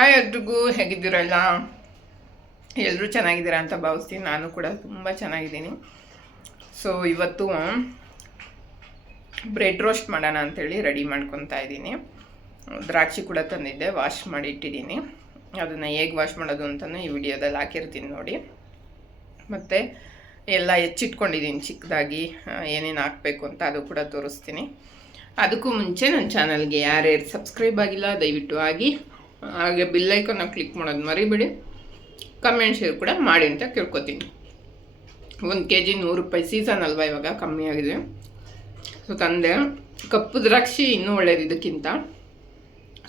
Hi ಎಲ್ರಿಗೂ, ಹೇಗಿದ್ದೀರಲ್ಲ? ಎಲ್ಲರೂ ಚೆನ್ನಾಗಿದ್ದೀರಾ ಅಂತ ಭಾವಿಸ್ತೀನಿ. ನಾನು ಕೂಡ ತುಂಬ ಚೆನ್ನಾಗಿದ್ದೀನಿ. ಸೊ ಇವತ್ತು ಬ್ರೆಡ್ ರೋಸ್ಟ್ ಮಾಡೋಣ ಅಂಥೇಳಿ ರೆಡಿ ಮಾಡ್ಕೊತಾ ಇದ್ದೀನಿ. ದ್ರಾಕ್ಷಿ ಕೂಡ ತಂದಿದ್ದೆ ವಾಶ್ ಮಾಡಿ ಇಟ್ಟಿದ್ದೀನಿ. ಅದನ್ನು ಹೇಗೆ ವಾಶ್ ಮಾಡೋದು ಅಂತಲೂ ಈ ವಿಡಿಯೋದಲ್ಲಿ ಹಾಕಿರ್ತೀನಿ ನೋಡಿ. ಮತ್ತು ಎಲ್ಲ ಹೆಚ್ಚಿಟ್ಕೊಂಡಿದ್ದೀನಿ ಚಿಕ್ಕದಾಗಿ ಏನೇನು ಹಾಕಬೇಕು ಅಂತ ಅದು ಕೂಡ ತೋರಿಸ್ತೀನಿ. ಅದಕ್ಕೂ ಮುಂಚೆ ನನ್ನ ಚಾನಲ್ಗೆ ಯಾರ್ಯಾರು ಸಬ್ಸ್ಕ್ರೈಬ್ ಆಗಿಲ್ಲ, ದಯವಿಟ್ಟು ಆಗಿ ಹಾಗೆ ಬಿಲ್ಲೈಕನ್ನ ಕ್ಲಿಕ್ ಮಾಡೋದು ಮರಿಬೇಡಿ. ಕಮೆಂಟ್ ಶೇರ್ ಕೂಡ ಮಾಡಿ ಅಂತ ಕೇಳ್ಕೊತೀನಿ. ಒಂದು ಕೆ ಜಿ ನೂರು ರೂಪಾಯಿ ಸೀಸನ್ ಅಲ್ವಾ ಇವಾಗ, ಕಮ್ಮಿ ಆಗಿದೆ. ಸೊ ತಂದೆ, ಕಪ್ಪು ದ್ರಾಕ್ಷಿ ಇನ್ನೂ ಒಳ್ಳೇದು ಇದಕ್ಕಿಂತ.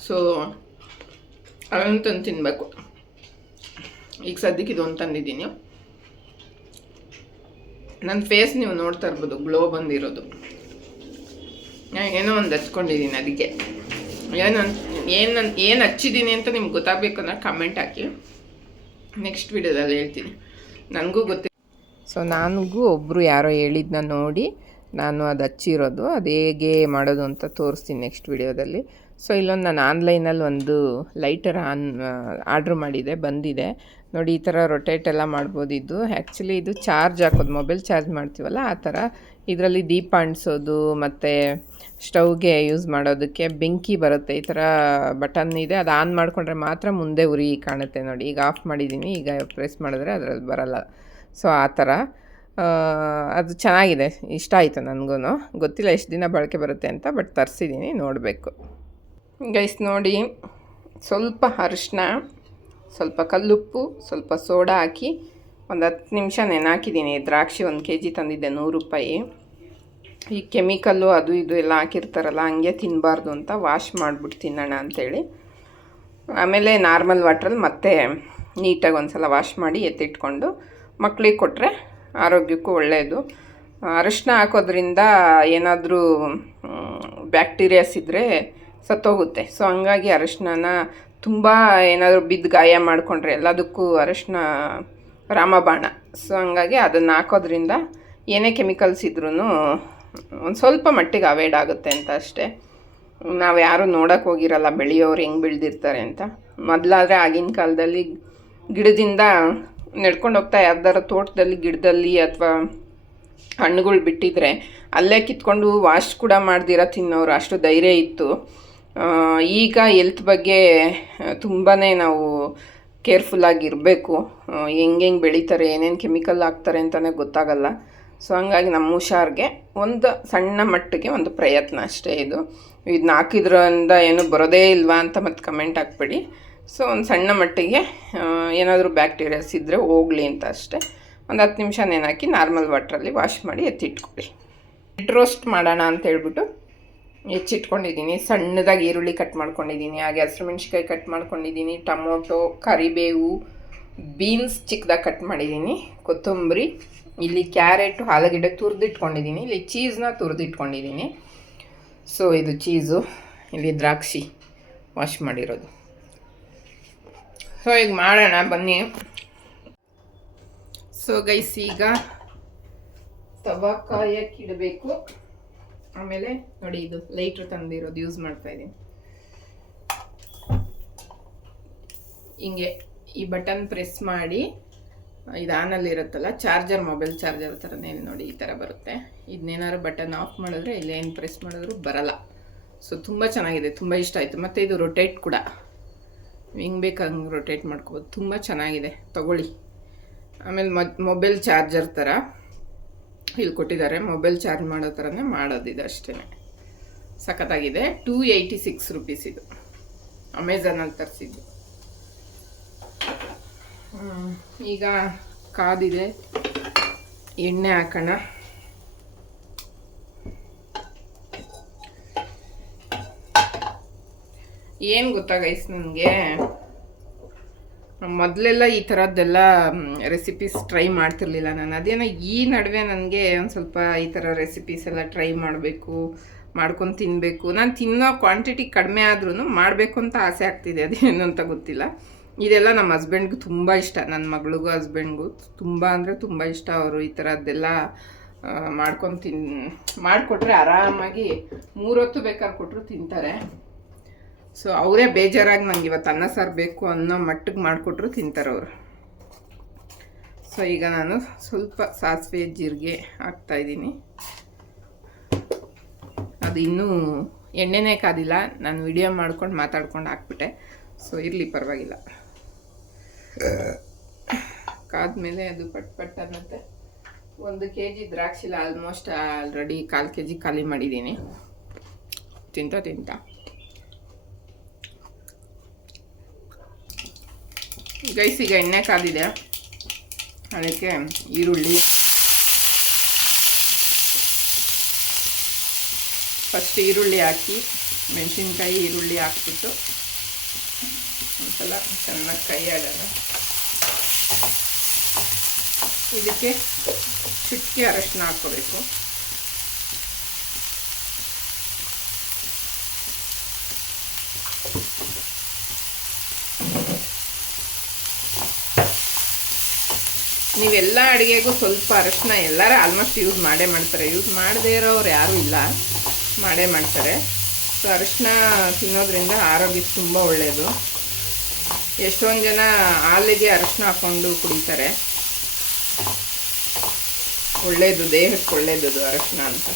ಸೊ ಅದನ್ನು ತಂದು ತಿನ್ನಬೇಕು ಈಗ ಸದ್ಯಕ್ಕೆ ಇದೊಂದು ತಂದಿದ್ದೀನಿ. ನನ್ನ ಫೇಸ್ ನೀವು ನೋಡ್ತಾ ಇರ್ಬೋದು ಗ್ಲೋ ಬಂದಿರೋದು. ನಾನು ಏನೋ ಒಂದು ಹಚ್ಕೊಂಡಿದ್ದೀನಿ ಅದಕ್ಕೆ. ಏನು ಏನು ಏನು ಹಚ್ಚಿದ್ದೀನಿ ಅಂತ ನಿಮ್ಗೆ ಗೊತ್ತಾಗಬೇಕು ಅಂದ್ರೆ ಕಮೆಂಟ್ ಹಾಕಿ. ನೆಕ್ಸ್ಟ್ ವಿಡಿಯೋದಲ್ಲಿ ಹೇಳ್ತೀನಿ. ನನಗೂ ಗೊತ್ತಿಲ್ಲ ಸೊ ನನಗೂ ಒಬ್ಬರು ಯಾರೋ ಹೇಳಿದ್ನ ನೋಡಿ ನಾನು ಅದು ಹಚ್ಚಿರೋದು. ಅದು ಹೇಗೆ ಮಾಡೋದು ಅಂತ ತೋರಿಸ್ತೀನಿ ನೆಕ್ಸ್ಟ್ ವಿಡಿಯೋದಲ್ಲಿ. ಸೊ ಇಲ್ಲೊಂದು ನಾನು ಆನ್ಲೈನಲ್ಲಿ ಒಂದು ಲೈಟರ್ ಆನ್ ಆರ್ಡ್ರ್ ಮಾಡಿದೆ, ಬಂದಿದೆ. ನೋಡಿ, ಈ ಥರ ರೊಟೇಟ್ ಎಲ್ಲ ಮಾಡ್ಬೋದು ಇದು ಆ್ಯಕ್ಚುಲಿ ಇದು ಚಾರ್ಜ್ ಹಾಕೋದು ಮೊಬೈಲ್ ಚಾರ್ಜ್ ಮಾಡ್ತೀವಲ್ಲ, ಆ ಥರ ಇದರಲ್ಲಿ ದೀಪ ಅಂಟಿಸೋದು, ಮತ್ತು ಸ್ಟವ್ಗೆ ಯೂಸ್ ಮಾಡೋದಕ್ಕೆ ಬೆಂಕಿ ಬರುತ್ತೆ, ಈ ಥರ ಬಟನ್ ಇದೆ, ಅದು ಆನ್ ಮಾಡಿಕೊಂಡ್ರೆ ಮಾತ್ರ ಮುಂದೆ ಉರಿ ಕಾಣುತ್ತೆ ನೋಡಿ. ಈಗ ಆಫ್ ಮಾಡಿದ್ದೀನಿ, ಈಗ ಪ್ರೆಸ್ ಮಾಡಿದ್ರೆ ಅದರಲ್ಲಿ ಬರಲ್ಲ. ಸೊ, ಆ ಥರ. ಅದು ಚೆನ್ನಾಗಿದೆ, ಇಷ್ಟ ಆಯಿತು ನನಗೂ ಗೊತ್ತಿಲ್ಲ ಎಷ್ಟು ದಿನ ಬಳಕೆ ಬರುತ್ತೆ ಅಂತ, ಬಟ್ ತರಿಸಿದ್ದೀನಿ ನೋಡಬೇಕು. ಗೈಸ್, ನೋಡಿ, ಸ್ವಲ್ಪ ಅರಿಶಿನ ಸ್ವಲ್ಪ ಕಲ್ಲುಪ್ಪು, ಸ್ವಲ್ಪ ಸೋಡಾ ಹಾಕಿ ಒಂದು ಹತ್ತು ನಿಮಿಷ ನೆನೆ ಹಾಕಿದ್ದೀನಿ ದ್ರಾಕ್ಷಿ ಒಂದು ಕೆ ಜಿ ತಂದಿದ್ದೆ, ನೂರು ರೂಪಾಯಿ. ಈ ಕೆಮಿಕಲ್ಲು ಅದು ಇದು ಎಲ್ಲ ಹಾಕಿರ್ತಾರಲ್ಲ, ಹಂಗೆ ತಿನ್ನಬಾರ್ದು ಅಂತ ವಾಶ್ ಮಾಡಿಬಿಟ್ಟು ತಿನ್ನೋಣ ಅಂಥೇಳಿ ಆಮೇಲೆ ನಾರ್ಮಲ್ ವಾಟ್ರಲ್ಲಿ ಮತ್ತೆ ನೀಟಾಗಿ ಒಂದು ಸಲ ವಾಶ್ ಮಾಡಿ ಎತ್ತಿಟ್ಕೊಂಡು ಮಕ್ಕಳಿಗೆ ಕೊಟ್ಟರೆ ಆರೋಗ್ಯಕ್ಕೂ ಒಳ್ಳೆಯದು ಅರಿಶಿನ ಹಾಕೋದ್ರಿಂದ ಏನಾದರೂ ಬ್ಯಾಕ್ಟೀರಿಯಾಸ್ ಇದ್ದರೆ ಸತ್ತೋಗುತ್ತೆ. ಸೊ ಹಂಗಾಗಿ ಅರಿಶಿನ ತುಂಬ ಏನಾದರೂ ಬಿದ್ದು ಗಾಯ ಮಾಡಿಕೊಂಡ್ರೆ ಎಲ್ಲದಕ್ಕೂ ಅರಿಶಿನ ರಾಮಬಾಣ. ಸೊ ಹಂಗಾಗಿ ಅದನ್ನು ಹಾಕೋದ್ರಿಂದ ಏನೇ ಕೆಮಿಕಲ್ಸ್ ಇದ್ರೂ ಒಂದು ಸ್ವಲ್ಪ ಮಟ್ಟಿಗೆ ಅವಾಯ್ಡ್ ಆಗುತ್ತೆ ಅಂತ ಅಷ್ಟೇ. ನಾವು ಯಾರೂ ನೋಡೋಕೆ ಹೋಗಿರಲ್ಲ, ಬೆಳೆಯೋರು ಹೆಂಗೆ ಬೆಳೆದಿರ್ತಾರೆ ಅಂತ. ಮೊದಲಾದರೆ ಆಗಿನ ಕಾಲದಲ್ಲಿ ಗಿಡದಿಂದ ನಡ್ಕೊಂಡು ಹೋಗ್ತಾ ಯಾರ್ದಾರ ತೋಟದಲ್ಲಿ, ಗಿಡದಲ್ಲಿ ಅಥವಾ ಹಣ್ಣುಗಳು ಬಿಟ್ಟಿದ್ರೆ ಅಲ್ಲೇ ಕಿತ್ಕೊಂಡು ವಾಶ್ ಕೂಡ ಮಾಡ್ದಿರ ತಿನ್ನೋರು, ಅಷ್ಟು ಧೈರ್ಯ ಇತ್ತು. ಈಗ ಎಲ್ತ್ ಬಗ್ಗೆ ತುಂಬಾ ನಾವು ಕೇರ್ಫುಲ್ಲಾಗಿರಬೇಕು ಹೆಂಗೆ ಹೆಂಗೆ ಬೆಳೀತಾರೆ, ಏನೇನು ಕೆಮಿಕಲ್ ಹಾಕ್ತಾರೆ ಅಂತಲೇ ಗೊತ್ತಾಗಲ್ಲ. ಸೊ ಹಂಗಾಗಿ ನಮ್ಮ ಹುಷಾರ್ಗೆ ಒಂದು ಸಣ್ಣ ಮಟ್ಟಿಗೆ ಒಂದು ಪ್ರಯತ್ನ ಅಷ್ಟೇ ಇದು. ಇದು ಹಾಕಿದ್ರಿಂದ ಏನು ಬರೋದೇ ಇಲ್ವಾ ಅಂತ ಮತ್ತೆ ಕಮೆಂಟ್ ಹಾಕ್ಬೇಡಿ. ಸೊ ಒಂದು ಸಣ್ಣ ಮಟ್ಟಿಗೆ ಏನಾದರೂ ಬ್ಯಾಕ್ಟೀರಿಯಾಸ್ ಇದ್ದರೆ ಹೋಗಲಿ ಅಂತ ಅಷ್ಟೇ. ಒಂದು ಹತ್ತು ನಿಮಿಷ ನೆನಾಕಿ ನಾರ್ಮಲ್ ವಾಟ್ರಲ್ಲಿ ವಾಶ್ ಮಾಡಿ ಎತ್ತಿಟ್ಕೊಳ್ಳಿ. ಬ್ರೆಡ್ ರೋಸ್ಟ್ ಮಾಡೋಣ ಅಂತ ಹೇಳ್ಬಿಟ್ಟು ಹೆಚ್ಚಿಟ್ಕೊಂಡಿದ್ದೀನಿ ಸಣ್ಣದಾಗಿ ಈರುಳ್ಳಿ ಕಟ್ ಮಾಡ್ಕೊಂಡಿದ್ದೀನಿ. ಹಾಗೆ ಹಸಿಮೆಣ್ಸಿಕಾಯಿ ಕಟ್ ಮಾಡ್ಕೊಂಡಿದ್ದೀನಿ. ಟೊಮೊಟೊ, ಕರಿಬೇವು ಬೀನ್ಸ್ ಚಿಕ್ಕದಾಗಿ ಕಟ್ ಮಾಡಿದ್ದೀನಿ. ಕೊತ್ತಂಬರಿ ಇಲ್ಲಿ ಕ್ಯಾರೆಟು ಆಲೂಗೆಡ್ಡೆ ತುರಿದಿಟ್ಕೊಂಡಿದ್ದೀನಿ. ಇಲ್ಲಿ ಚೀಸ್ನ ತುರಿದಿಟ್ಕೊಂಡಿದ್ದೀನಿ. ಸೊ ಇದು ಚೀಸು, ಇಲ್ಲಿ ದ್ರಾಕ್ಷಿ ವಾಶ್ ಮಾಡಿರೋದು. ಸೊ ಈಗ ಮಾಡೋಣ, ಬನ್ನಿ. ಸೊ ಗೈಸ್ ಈಗ ತವಾ ಕಾಯಕ್ಕೆ ಇಡಬೇಕು ಆಮೇಲೆ ನೋಡಿ, ಇದು ಲೈಟ್ರ್ ತಂದಿರೋದು ಯೂಸ್ ಮಾಡ್ತಾ ಇದ್ದೀನಿ. ಹಿಂಗೆ ಈ ಬಟನ್ ಪ್ರೆಸ್ ಮಾಡಿ ಇದು ಆನಲ್ಲಿ ಇರುತ್ತಲ್ಲ ಚಾರ್ಜರ್ ಮೊಬೈಲ್ ಚಾರ್ಜರ್ ಥರನೇ ಇಲ್ಲಿ ನೋಡಿ ಈ ಥರ ಬರುತ್ತೆ. ಇದನ್ನೇನಾದ್ರು ಬಟನ್ ಆಫ್ ಮಾಡಿದ್ರೆ ಇಲ್ಲೇನು ಪ್ರೆಸ್ ಮಾಡಿದ್ರು ಬರಲ್ಲ. ಸೊ ತುಂಬ ಚೆನ್ನಾಗಿದೆ, ತುಂಬ ಇಷ್ಟ ಆಯಿತು. ಮತ್ತು ಇದು ರೊಟೇಟ್ ಕೂಡ. ಹೆಂಗೆ ಬೇಕು ಹಂಗೆ ರೊಟೇಟ್ ಮಾಡ್ಕೋಬೋದು. ತುಂಬ ಚೆನ್ನಾಗಿದೆ, ತಗೊಳ್ಳಿ. ಆಮೇಲೆ ಮೊಬೈಲ್ ಚಾರ್ಜರ್ ಥರ ಇಲ್ಲಿ ಕೊಟ್ಟಿದ್ದಾರೆ. ಮೊಬೈಲ್ ಚಾರ್ಜ್ ಮಾಡೋ ಥರನೇ ಮಾಡೋದಿದೆ ಅಷ್ಟೇ ಸಖತ್ತಾಗಿದೆ. ಟೂ ಏಯ್ಟಿ ಸಿಕ್ಸ್ ರುಪೀಸ್ ಇದು ಅಮೆಝಾನಲ್ಲಿ ತರಿಸಿದ್ದು. ಈಗ ಕಾದಿದೆ. ಎಣ್ಣೆ ಹಾಕೋಣ. ಏನು ಗೊತ್ತಾಗೈಸ್ ನನಗೆ ಮೊದಲೆಲ್ಲ ಈ ಥರದ್ದೆಲ್ಲ ರೆಸಿಪೀಸ್ ಟ್ರೈ ಮಾಡ್ತಿರ್ಲಿಲ್ಲ ನಾನು. ಅದೇನೋ ಈ ನಡುವೆ ನನಗೆ ಒಂದು ಸ್ವಲ್ಪ ಈ ಥರ ರೆಸಿಪೀಸ್ ಎಲ್ಲ ಟ್ರೈ ಮಾಡಬೇಕು, ಮಾಡ್ಕೊಂಡು ತಿನ್ನಬೇಕು ನಾನು ತಿನ್ನೋ ಕ್ವಾಂಟಿಟಿ ಕಡಿಮೆ ಆದ್ರೂ ಮಾಡಬೇಕು ಅಂತ ಆಸೆ ಆಗ್ತಿದೆ. ಅದೇನು ಅಂತ ಗೊತ್ತಿಲ್ಲ. ಇದೆಲ್ಲ ನಮ್ಮ ಹಸ್ಬೆಂಡ್ಗೂ ತುಂಬ ಇಷ್ಟ. ನನ್ನ ಮಗಳಿಗೂ ಹಸ್ಬೆಂಡ್ಗೂ ತುಂಬ ಅಂದರೆ ತುಂಬ ಇಷ್ಟ ಅವರು ಈ ಥರದ್ದೆಲ್ಲ ಮಾಡ್ಕೊಂಡು ತಿನ್, ಮಾಡಿಕೊಟ್ರೆ ಆರಾಮಾಗಿ ಮೂರೊತ್ತು ಬೇಕಾದ್ರೆ ಕೊಟ್ಟರು ತಿಂತಾರೆ. ಸೊ ಅವರೇ ಬೇಜಾರಾಗಿ ನಂಗೆ ಇವತ್ತು ಅನ್ನ ಸಾರು ಬೇಕು ಅನ್ನೋ ಮಟ್ಟಿಗೆ ಮಾಡಿಕೊಟ್ರು ತಿಂತಾರೆ ಅವರು. ಸೊ ಈಗ ನಾನು ಸ್ವಲ್ಪ ಸಾಸಿವೆ ಜೀರಿಗೆ ಹಾಕ್ತಾಯಿದ್ದೀನಿ ಅದು ಇನ್ನೂ ಎಣ್ಣೆನೇ ಕಾದಿಲ್ಲ. ನಾನು ವಿಡಿಯೋ ಮಾಡ್ಕೊಂಡು ಮಾತಾಡ್ಕೊಂಡು ಹಾಕ್ಬಿಟ್ಟೆ. ಸೊ ಇರಲಿ ಪರವಾಗಿಲ್ಲ. ಕಾದ್ಮೇಲೆ ಅದು ಪಟ್ ಪಟ್ ಅನ್ನತ್ತೆ. ಒಂದು ಕೆ ಜಿ ದ್ರಾಕ್ಷಿಲ ಆಲ್ಮೋಸ್ಟ್ ಆಲ್ರೆಡಿ ಕಾಲು ಕೆ ಜಿ ಖಾಲಿ ಮಾಡಿದ್ದೀನಿ. ತಿಂತ ತಿಂತ. ಗೈಸಿಗೆ ಎಣ್ಣೆ ಕಾದಿದೆ. ಅದಕ್ಕೆ ಈರುಳ್ಳಿ. ಫಸ್ಟ್ ಈರುಳ್ಳಿ ಹಾಕಿ, ಮೆಣಸಿನ್ಕಾಯಿ ಈರುಳ್ಳಿ ಹಾಕ್ಬಿಟ್ಟು ಒಂದ್ಸಲ ಚೆನ್ನಾಗಿ ಕೈ ಆಡೋಣ ಇದಕ್ಕೆ ಚುಟ್ಕಿ ಅರಶಿನ ಹಾಕೋಬೇಕು ನೀವೆಲ್ಲ ಅಡುಗೆಗೂ ಸ್ವಲ್ಪ ಅರಶಿನ ಎಲ್ಲರೂ ಆಲ್ಮೋಸ್ಟ್ ಯೂಸ್ ಮಾಡೇ ಮಾಡ್ತಾರೆ. ಯೂಸ್ ಮಾಡದೇ ಇರೋರು ಯಾರೂ ಇಲ್ಲ, ಮಾಡೇ ಮಾಡ್ತಾರೆ. ಸೊ ಅರಶಿನ ತಿನ್ನೋದ್ರಿಂದ ಆರೋಗ್ಯಕ್ಕೆ ತುಂಬ ಒಳ್ಳೆಯದು ಎಷ್ಟೊಂದು ಜನ ಹಾಲಿಗೆ ಅರಶಿನ ಹಾಕ್ಕೊಂಡು ಕುಡಿತಾರೆ. ಒಳ್ಳೆಯದು ದೇಹಕ್ಕೆ ಒಳ್ಳೆಯದು ಅರಶಿನ ಅಂತ.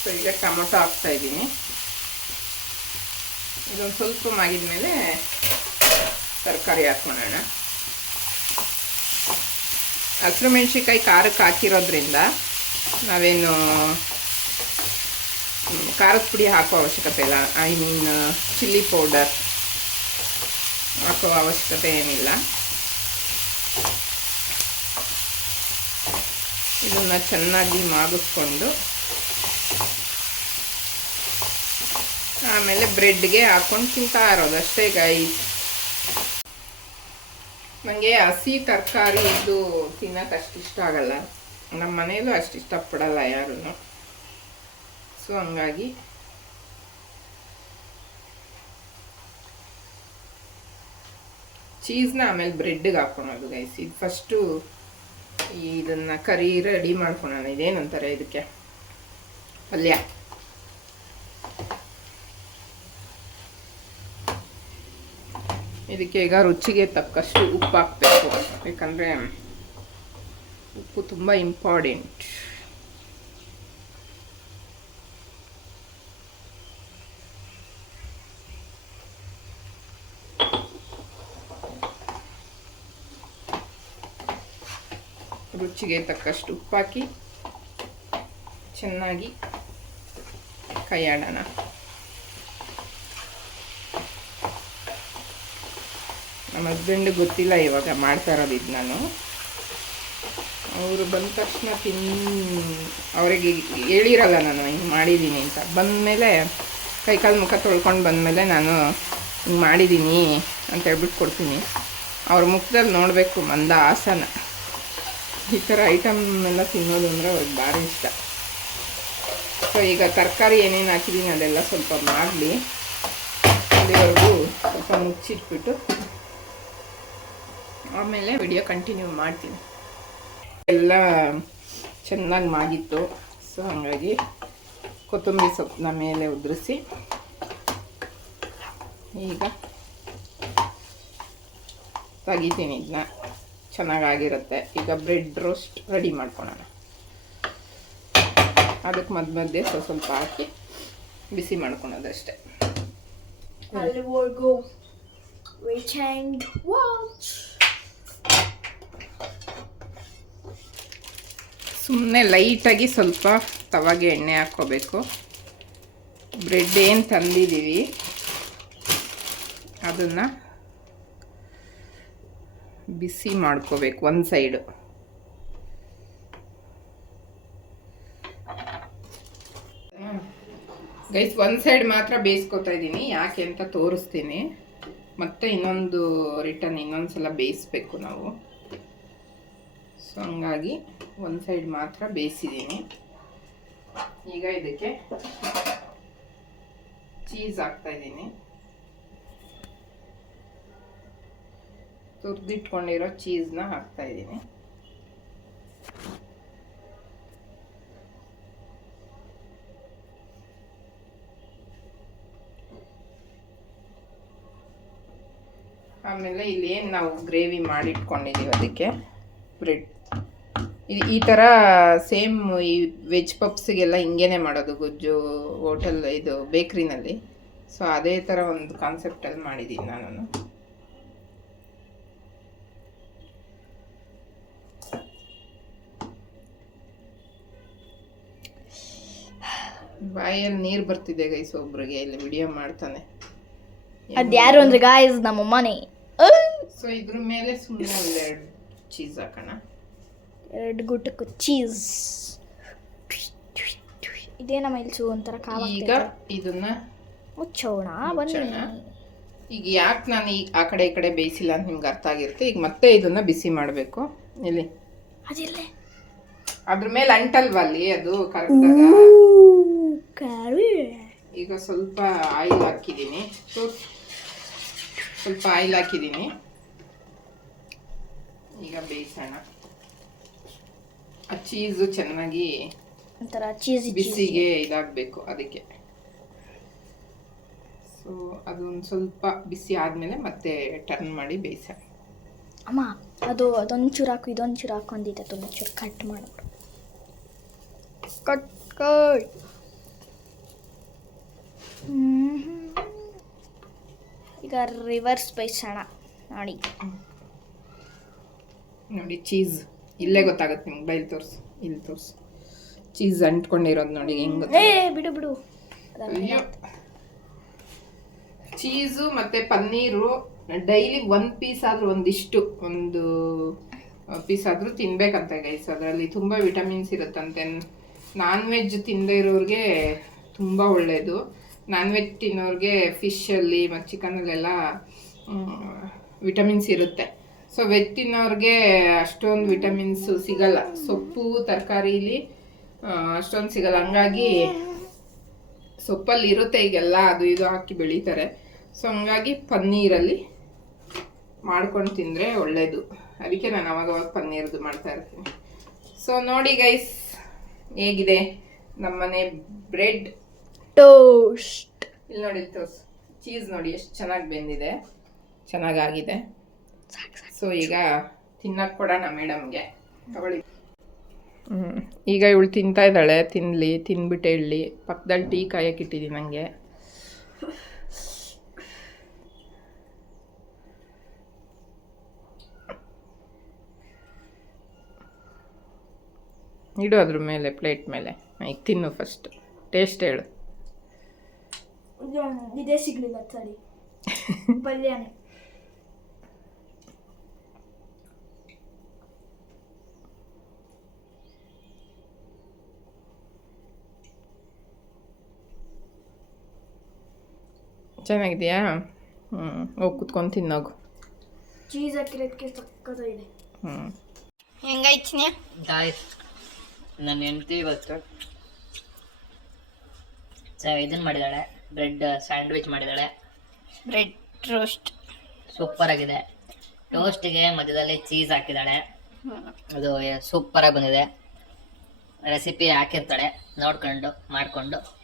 ಸೊ ಈಗ ಟೊಮೊಟೊ ಹಾಕ್ತಾ ಇದ್ದೀನಿ. ಇದೊಂದು ಸ್ವಲ್ಪ ಮಾಗಿದ ಮೇಲೆ ತರಕಾರಿ ಹಾಕ್ಕೊಳ್ಳೋಣ. ಹಸಿರು ಮೆಣಸಿನ್ಕಾಯಿ ಖಾರಕ್ಕೆ ಹಾಕಿರೋದ್ರಿಂದ ನಾವೇನು ಖಾರದ ಪುಡಿ ಹಾಕೋ ಅವಶ್ಯಕತೆ ಇಲ್ಲ. ಐ ಮೀನ್ ಚಿಲ್ಲಿ ಪೌಡರ್ ಹಾಕೋ ಅವಶ್ಯಕತೆ ಏನಿಲ್ಲ. ಇದನ್ನ ಚೆನ್ನಾಗಿ ಮಾಗಿಸ್ಕೊಂಡು ಆಮೇಲೆ ಬ್ರೆಡ್ಗೆ ಹಾಕೊಂಡು ತಿಂತಾ ಇರೋದು. ಅಷ್ಟೇ ಕಾಯಿ ನನಗೆ ಹಸಿ ತರಕಾರಿ ಇದು ತಿನ್ನೋಕೆ ಅಷ್ಟು ಇಷ್ಟ ಆಗಲ್ಲ. ನಮ್ಮ ಮನೆಯಲ್ಲೂ ಅಷ್ಟು ಇಷ್ಟಪಡಲ್ಲ ಯಾರೂ ಸೊ, ಹಂಗಾಗಿ ಚೀಸ್ನ ಆಮೇಲೆ ಬ್ರೆಡ್ಗೆ ಹಾಕ್ಕೊಳೋದು ಗೈಸ್ ಇದು ಫಸ್ಟು ಇದನ್ನು ಕರಿ ರೆಡಿ ಮಾಡ್ಕೊಳೋಣ. ಇದೇನಂತಾರೆ ಇದಕ್ಕೆ? ಪಲ್ಯ. ಇದಕ್ಕೆ ಈಗ ರುಚಿಗೆ ತಕ್ಕಷ್ಟು ಉಪ್ಪು ಹಾಕಬೇಕು ಯಾಕಂದರೆ ಉಪ್ಪು ತುಂಬ ಇಂಪಾರ್ಟೆಂಟ್ ರುಚಿಗೆ ತಕ್ಕಷ್ಟು ಉಪ್ಪಾಕಿ, ಚೆನ್ನಾಗಿ ಕೈಯಾಡೋಣ. ನಮ್ಮ ಹಸ್ಬೆಂಡ್ ಗೊತ್ತಿಲ್ಲ ಇವಾಗ ಮಾಡ್ತಾ ಇರೋದು ಇದು ನಾನು. ಅವರು ಬಂದ ತಕ್ಷಣ ತಿನ್, ಅವರಿಗೆ ಹೇಳಿರಲ್ಲ ನಾನು ಹಿಂಗೆ ಮಾಡಿದ್ದೀನಿ ಅಂತ. ಬಂದಮೇಲೆ ಕೈಕಾಲು ಮುಖ ತೊಳ್ಕೊಂಡು ಬಂದಮೇಲೆ ನಾನು ಹಿಂಗೆ ಮಾಡಿದ್ದೀನಿ ಅಂತ ಹೇಳ್ಬಿಟ್ಟು ಕೊಡ್ತೀನಿ. ಅವ್ರ ಮುಖದಲ್ಲಿ ನೋಡಬೇಕು ಮಂದ ಆಸನ. ಈ ಥರ ಐಟಮ್ನೆಲ್ಲ ತಿನ್ನೋದು ಅಂದರೆ ಅವ್ರಿಗೆ ಭಾರಿ ಇಷ್ಟ. ಸೊ ಈಗ ತರಕಾರಿ ಏನೇನು ಹಾಕಿದ್ದೀನಿ ಅದೆಲ್ಲ ಸ್ವಲ್ಪ ಮಾಡಲಿ. ಅಲ್ಲಿವರೆಗೂ ಸ್ವಲ್ಪ ಮುಚ್ಚಿಟ್ಬಿಟ್ಟು ಆಮೇಲೆ ವಿಡಿಯೋ ಕಂಟಿನ್ಯೂ ಮಾಡ್ತೀನಿ. ಎಲ್ಲ ಚೆನ್ನಾಗಿ ಮಾಡಿತ್ತು ಸೊ ಹಾಗಾಗಿ ಕೊತ್ತಂಬರಿ ಸೊಪ್ಪನ್ನ ಮೇಲೆ ಉದುರಿಸಿ ಈಗ ತೆಗಿತೀನಿ ಇದನ್ನ ಚೆನ್ನಾಗಾಗಿರುತ್ತೆ. ಈಗ ಬ್ರೆಡ್ ರೋಸ್ಟ್ ರೆಡಿ ಮಾಡ್ಕೊಳೋಣ. ಅದಕ್ಕೆ ಮಧ್ಯ ಮಧ್ಯೆ ಸ್ವಲ್ಪ ಸ್ವಲ್ಪ ಹಾಕಿ ಬಿಸಿ ಮಾಡ್ಕೊಳೋದಷ್ಟೇ. ಸುಮ್ಮನೆ ಲೈಟಾಗಿ ಸ್ವಲ್ಪ ತವಾಗೆ ಎಣ್ಣೆ ಹಾಕ್ಕೋಬೇಕು. ಬ್ರೆಡ್ ಏನು ತಂದಿದ್ದೀವಿ ಅದನ್ನು ಬಿಸಿ ಮಾಡ್ಕೋಬೇಕು, ಒಂದು ಸೈಡು. ಗೈಸ್, ಒಂದು ಸೈಡ್ ಮಾತ್ರ ಬೇಯಿಸ್ಕೊತಾ ಇದ್ದೀನಿ, ಯಾಕೆ ಅಂತ ತೋರಿಸ್ತೀನಿ. ಮತ್ತೆ ಇನ್ನೊಂದು ರಿಟರ್ನ್ ಇನ್ನೊಂದು ಸಲ ಬೇಯಿಸ್ಬೇಕು ನಾವು. ಸೊ, ಹಂಗಾಗಿ ಒಂದು ಸೈಡ್ ಮಾತ್ರ ಬೇಯಿಸಿದ್ದೀನಿ. ಈಗ ಇದಕ್ಕೆ ಚೀಸ್ ಹಾಕ್ತಾ ಇದ್ದೀನಿ. ತುರಿದಿಟ್ಕೊಂಡಿರೋ ಚೀಸ್ನ ಹಾಕ್ತಾ ಇದ್ದೀನಿ. ಆಮೇಲೆ ಇಲ್ಲಿ ಏನು ನಾವು ಗ್ರೇವಿ ಮಾಡಿಟ್ಕೊಂಡಿದ್ದೀವಿ ಅದಕ್ಕೆ? ಬ್ರೆಡ್. ಇದು ಈ ಥರ ಸೇಮ್ ಈ ವೆಜ್ ಪಪ್ಸಿಗೆಲ್ಲ ಹಿಂಗೇನೆ ಮಾಡೋದು ಗೊಜ್ಜು, ಹೋಟೆಲ್ ಇದು, ಬೇಕ್ರಿನಲ್ಲಿ. ಸೊ ಅದೇ ಥರ ಒಂದು ಕಾನ್ಸೆಪ್ಟಲ್ಲಿ ಮಾಡಿದ್ದೀನಿ ನಾನು ಬಾಯಲ್ಲಿ ನೀರು ಬರ್ತಿದೆ ಗೈಸ್ ಒಬ್ರಿಗೆ ಇಲ್ಲಿ ವಿಡಿಯೋ ಮಾಡ್ತಾನೆ. ಅದ್ಯಾರು ಅಂದ್ರೆ ಗಾಯ್ಸ್ ನಮ್ಮ ಮನೆ ಸೊ ಇದ್ರ ಮೇಲೆ ಸುಮ್ಮನೆ ಒಂದೆರಡು ಚೀಸ್ ಹಾಕೋಣ. ಎರಡು ಗುಟ್ಟಕ್ಕೂ ಚೀಸ್ ಇದೇ ನಮ್ಮ ಇಲ್ಲಿ ಒಂಥರ ಈಗ ಇದನ್ನ ಮುಚ್ಚೋಣ ಬನ್ನಿ. ಮುಚ್ಚೋಣ. ಈಗ ಯಾಕೆ ನಾನು ಈ ಆ ಕಡೆ ಈ ಕಡೆ ಬೇಯಿಸಿಲ್ಲ ಅಂತ ನಿಮ್ಗೆ ಅರ್ಥ ಆಗಿರುತ್ತೆ. ಈಗ ಮತ್ತೆ ಇದನ್ನ ಬಿಸಿ ಮಾಡಬೇಕು. ಇಲ್ಲಿ. ಅದಿಲ್ಲ. ಅದ್ರ ಮೇಲೆ ಅಂಟಲ್ವಾ ಅಲ್ಲಿ ಅದು ಕರೆಕ್ಟಾಗ? ಕರಿ. ಈಗ ಸ್ವಲ್ಪ ಆಯಿಲ್ ಹಾಕಿದ್ದೀನಿ. ಸೊ ಸ್ವಲ್ಪ ಆಯಿಲ್ ಹಾಕಿದ್ದೀನಿ. ಈಗ ಬೇಯಿಸೋಣ. ಆ ಚೀಸು ಚೆನ್ನಾಗಿ ಒಂಥರ ಚೀಸ್ ಬಿಸಿಗೆ ಇದಾಗಬೇಕು ಅದಕ್ಕೆ. ಸೊ ಅದೊಂದು ಸ್ವಲ್ಪ ಬಿಸಿ ಆದಮೇಲೆ ಮತ್ತೆ ಟರ್ನ್ ಮಾಡಿ ಬೇಯಿಸೋಣ. ಅಮ್ಮ ಅದು ಅದೊಂದು ಚೂರು ಹಾಕು ಇದೊಂದು ಚೂರು ಹಾಕು ಅಂದಿದ್ದೆ ಅದೊಂದು ಚೂರು ಕಟ್ ಮಾಡಿಬಿಡು. ಕಟ್ ಕಟ್ ಈಗ ರಿವರ್ಸ್ ಬೈಸೋಣ ನೋಡಿ. ನೋಡಿ ಚೀಸ್ ಇಲ್ಲೇ ಗೊತ್ತಾಗುತ್ತೆ ನಿಮ್ಗೆ ಬೈಲ್ ತೋರಿಸು ಇಲ್ಲಿ ತೋರಿಸು. ಚೀಸ್ ಅಂಟ್ಕೊಂಡಿರೋದು ನೋಡಿ ಹೆಂಗ್ ಏ ಬಿಡು ಬಿಡು. ಚೀಸು ಮತ್ತೆ ಪನ್ನೀರು ಡೈಲಿ ಒಂದು ಪೀಸ್ ಆದ್ರೂ ಒಂದಿಷ್ಟು ಒಂದು ಪೀಸ್ ಆದ್ರೂ ತಿನ್ಬೇಕಂತೆ ಗೈಸ್ ಅದರಲ್ಲಿ ತುಂಬಾ ವಿಟಮಿನ್ಸ್ ಇರುತ್ತಂತೆ. ನಾನ್ ವೆಜ್ ತಿನ್ನದೇ ಇರೋರಿಗೆ ತುಂಬಾ ಒಳ್ಳೆಯದು ನಾನ್ ವೆಜ್ ತಿನ್ನೋರಿಗೆ ಫಿಶಲ್ಲಿ ಮತ್ತು ಚಿಕನಲ್ಲೆಲ್ಲ ವಿಟಮಿನ್ಸ್ ಇರುತ್ತೆ. ಸೊ ವೆಜ್ ತಿನ್ನೋರಿಗೆ ಅಷ್ಟೊಂದು ವಿಟಮಿನ್ಸ್ ಸಿಗಲ್ಲ. ಸೊಪ್ಪು, ತರಕಾರಿಲಿ ಅಷ್ಟೊಂದು ಸಿಗಲ್ಲ. ಹಂಗಾಗಿ ಸೊಪ್ಪಲ್ಲಿ ಇರುತ್ತೆ ಈಗೆಲ್ಲ, ಅದು ಇದು ಹಾಕಿ ಬೆಳೀತಾರೆ. ಸೊ ಹಂಗಾಗಿ ಪನ್ನೀರಲ್ಲಿ ಮಾಡ್ಕೊಂಡು ತಿಂದರೆ ಒಳ್ಳೆಯದು ಅದಕ್ಕೆ ನಾನು ಅವಾಗ ಅವಾಗ ಪನ್ನೀರ್ದು ಮಾಡ್ತಾ ಇರ್ತೀನಿ. ಸೊ ನೋಡಿ ಗೈಸ್ ಹೇಗಿದೆ? ನಮ್ಮನೆ ಬ್ರೆಡ್ ಟೋಸ್ಟ್. ಇಲ್ಲಿ ನೋಡಿ ತೋರ್ಸು. ಚೀಸ್ ನೋಡಿ ಎಷ್ಟು ಚೆನ್ನಾಗಿ ಬೆಂದಿದೆ. ಚೆನ್ನಾಗಾಗಿದೆ. ಸೊ ಈಗ ತಿನ್ನಕ್ಕೆ ಕೊಡೋಣ ಮೇಡಮ್ಗೆ. ತಗೊಳ್ಳಿ. ಹ್ಞೂ ಈಗ ಇವಳು ತಿಂತಾ ಇದ್ದಾಳೆ ತಿನ್ನಲಿ ತಿನ್ಬಿಟ್ಟೆ ಹೇಳಿ ಪಕ್ಕದಲ್ಲಿ ಟೀ ಕಾಯಕ್ಕೆ ಇಟ್ಟಿದ್ದೀನಿ ನನಗೆ ಇಡು ಅದ್ರ ಮೇಲೆ ಪ್ಲೇಟ್ ಮೇಲೆ. ಈಗ ತಿನ್ನು ಫಸ್ಟ್ ಟೇಸ್ಟ್ ಹೇಳು. ಇದೇ ಸಿಗ್ಲಿಲ್ಲ ಸರಿ ಪಲ್ಯನೇ ಚೆನ್ನಾಗಿದೆಯಾ? ಹ್ಞೂ ಹೋಗಿ ಕುತ್ಕೊಂಡು ತಿನ್ನೋಗು ಚೀಸ್ ಹಾಕಿರೋದಕ್ಕೆ ಸಕ್ಕತ್ತಾಗಿದೆ ಹ್ಞೂ ಹೆಂಗಾಯ್ತು ನನ್ನ ಹೆಂಡತಿ ಇವತ್ತು. ಸೊ ಇದನ್ ಮಾಡಿದಾಳೆ. ಬ್ರೆಡ್ ಸ್ಯಾಂಡ್ವಿಚ್ ಮಾಡಿದ್ದಾಳೆ. Bread roast. ಸೂಪರ್ ಆಗಿದೆ. ಟೋಸ್ಟಿಗೆ ಮಧ್ಯದಲ್ಲಿ ಚೀಸ್ ಹಾಕಿದ್ದಾಳೆ. ಅದು ಸೂಪರ್ ಆಗಿ ಬಂದಿದೆ. ರೆಸಿಪಿ ಹಾಕಿರ್ತಾಳೆ. ನೋಡ್ಕೊಂಡು ಮಾಡ್ಕೊಂಡು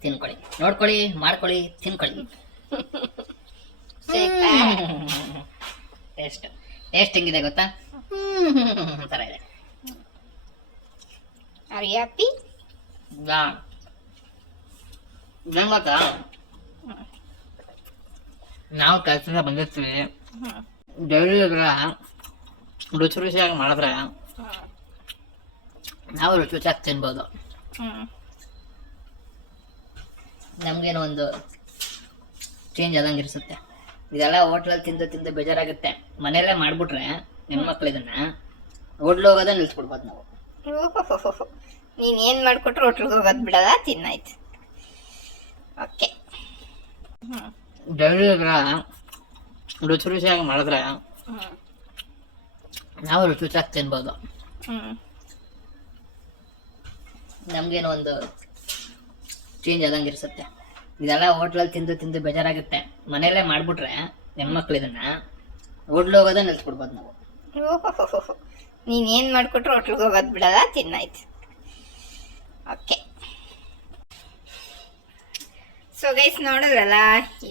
ತಿನ್ಕೊಳ್ಳಿ. ನೋಡ್ಕೊಳ್ಳಿ ಮಾಡ್ಕೊಳ್ಳಿ ತಿನ್ಕೊಳ್ಳಿ. ಟೇಸ್ಟ್. ಟೇಸ್ಟ್ ಹೆಂಗಿದೆ ಗೊತ್ತಾ? ಥರ ಇದೆ. ಆರ್ ಹ್ಯಾಪಿ ಯಾ. ನಾವು ಕೆಲಸದಿಂದ ಬಂದಿರ್ತೀವಿ. ಡೈಲಿ ಇದ್ರ ರುಚಿ ರುಚಿಯಾಗಿ ಮಾಡಿದ್ರೆ ನಾವು ರುಚಿ ರುಚಿಯಾಗಿ ತಿನ್ಬೋದು. ನಮಗೇನೋ ಒಂದು ಚೇಂಜ್ ಆದಂಗೆ ಇರಿಸುತ್ತೆ. ಇದೆಲ್ಲ ಹೋಟ್ಲಲ್ಲಿ ತಿಂದು ತಿಂದು ಬೇಜಾರಾಗುತ್ತೆ. ಮನೆಯಲ್ಲೇ ಮಾಡ್ಬಿಟ್ರೆ ಹೆಣ್ಮಕ್ಳು ಇದನ್ನ ಹೋಟ್ಲ್ ಹೋಗೋದೇ ನಿಲ್ಸ್ಬಿಡ್ಬೋದು ನಾವು. ನೀನ್ ಏನ್ ಮಾಡ್ಕೊಟ್ರು ಹೋಟ್ಲಿಗೆ ಹೋಗೋದ್ ಬಿಡೋದ ತಿನ್ನಾಯ್ತು ಓಕೆ. ಡೈಲಿ ಇದ್ರೆ ರುಚಿ ರುಚಿಯಾಗಿ ಮಾಡಿದ್ರೆ ನಾವು ರುಚಿ ರುಚಿಯಾಗಿ ತಿನ್ಬೋದು. ನಮಗೇನೋ ಒಂದು ಚೇಂಜ್ ಆದಂಗೆ ಇರಿಸುತ್ತೆ ಇದೆಲ್ಲ ಹೋಟ್ಲಲ್ಲಿ ತಿಂದು ತಿಂದು ಬೇಜಾರಾಗುತ್ತೆ. ಮನೆಯಲ್ಲೇ ಮಾಡ್ಬಿಟ್ರೆ ಹೆಣ್ಮಕ್ಳು ಇದನ್ನ ಹೋಟ್ಲ್ ಹೋಗೋದೇ ನಿಲ್ಸ್ಬಿಡ್ಬೋದು ನಾವು. ನೀನ್ ಏನ್ ಮಾಡಿಕೊಟ್ರು ಹೋಟ್ಲಿಗೆ ಹೋಗೋದ್ ಬಿಡಲ್ಲ ತಿನ್ನಾಯ್ತು ಓಕೆ. ಸೊ ಗೈಸ್ ನೋಡಿದ್ರಲ್ಲ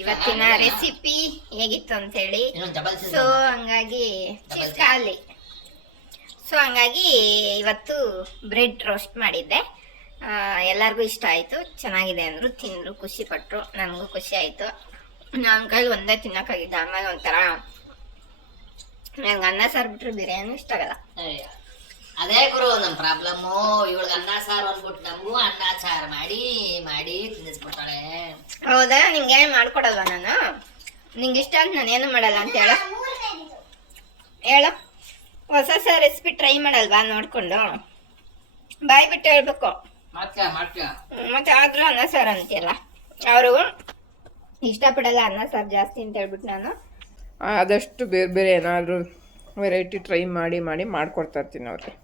ಇವತ್ತಿನ ರೆಸಿಪಿ ಹೇಗಿತ್ತು ಅಂತ ಹೇಳಿ ಸೊ ಹಂಗಾಗಿ ಚೀಸ್ ಖಾಲಿ. ಸೊ ಹಂಗಾಗಿ ಇವತ್ತು ಬ್ರೆಡ್ ರೋಸ್ಟ್ ಮಾಡಿದ್ದೆ. ಎಲ್ಲರಿಗೂ ಇಷ್ಟ ಆಯಿತು. ಚೆನ್ನಾಗಿದೆ ಅಂದರು ತಿಂದರು ಖುಷಿ ಪಟ್ಟರು ನನಗೂ ಖುಷಿ ಆಯಿತು. ನನ್ನ ಕೈಲಿ ಒಂದೇ ತಿನ್ನೋಕ್ಕಾಗಿದ್ದೆ ಆಮೇಲೆ ಒಂಥರ ನಂಗೆ ಅನ್ನ ಸಾರು ಬಿಟ್ಟರು ಬಿರಿಯಾನಿ ಇಷ್ಟ ಆಗಲ್ಲ. ಅದೇ ಗುರು ನಮ್ಮ ಪ್ರಾಬ್ಲಮ್ಮು. ಇವಳಿಗೆ ಅನ್ನ ಸಾರು ಅಂದ್ಬಿಟ್ಟು ನಮಗೂ ಅನ್ನ ಸಾರು ಮಾಡಿ ಮಾಡಿ ತಿನ್ನಿಸ್ಬಿಡ್ತಾಳೆ. ಹೌದಾ? ನಿಂಗೆ ಮಾಡ್ಕೊಡಲ್ವಾ ನಾನು? ನಿಂಗೆ ಇಷ್ಟ ಅಂತ ನಾನು ಏನು ಮಾಡಲ್ಲ ಅಂತ ಹೇಳ. ಹೇಳ. ಹೊಸ ಹೊಸ ರೆಸಿಪಿ ಟ್ರೈ ಮಾಡಲ್ವಾ ನೋಡ್ಕೊಂಡು? ಬಾಯ್ ಬಿಟ್ಟು ಹೇಳ್ಬೇಕು. ಮತ್ತೆ ಆದ್ರೂ ಅನ್ನ ಸಾರು ಅಂತೀಯಲ್ಲ. ಅವರು ಇಷ್ಟಪಡಲ್ಲ ಅನ್ನ ಸಾರು ಜಾಸ್ತಿ ಅಂತ ಹೇಳ್ಬಿಟ್ಟು ನಾನು. ಆದಷ್ಟು ಬೇರೆ ಬೇರೆ ಏನಾದರೂ ವೆರೈಟಿ ಟ್ರೈ ಮಾಡಿ ಮಾಡಿ ಮಾಡ್ಕೊಡ್ತಾ ಇರ್ತೀನಿ ಅವ್ರಿಗೆ.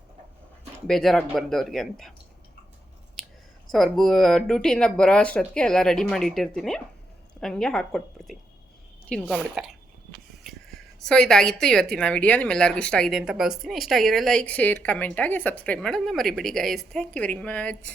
ಬೇಜಾರಾಗಬಾರ್ದು ಅವ್ರಿಗೆ ಅಂತ. ಸೊ ಅವ್ರ ಬೂ, ಡ್ಯೂಟಿಯಿಂದ ಬರೋ ಅಷ್ಟೊತ್ತಿಗೆ ಎಲ್ಲ ರೆಡಿ ಮಾಡಿ ಇಟ್ಟಿರ್ತೀನಿ. ಹಂಗೆ ಹಾಕ್ಕೊಟ್ಬಿಡ್ತೀನಿ ತಿನ್ಕೊಂಬಿಡ್ತಾರೆ. ಸೊ ಇದಾಗಿತ್ತು ಇವತ್ತಿನ ವಿಡಿಯೋ ನಿಮ್ಮೆಲ್ಲರಿಗೂ ಇಷ್ಟ ಆಗಿದೆ ಅಂತ ಭಾವಿಸ್ತೀನಿ. ಇಷ್ಟ ಆಗಿರೋ ಲೈಕ್ ಶೇರ್ ಕಮೆಂಟ್ ಆಗಿ ಸಬ್ಸ್ಕ್ರೈಬ್ ಮಾಡೋದನ್ನ ಮರಿಬೇಡಿ guys thank you very much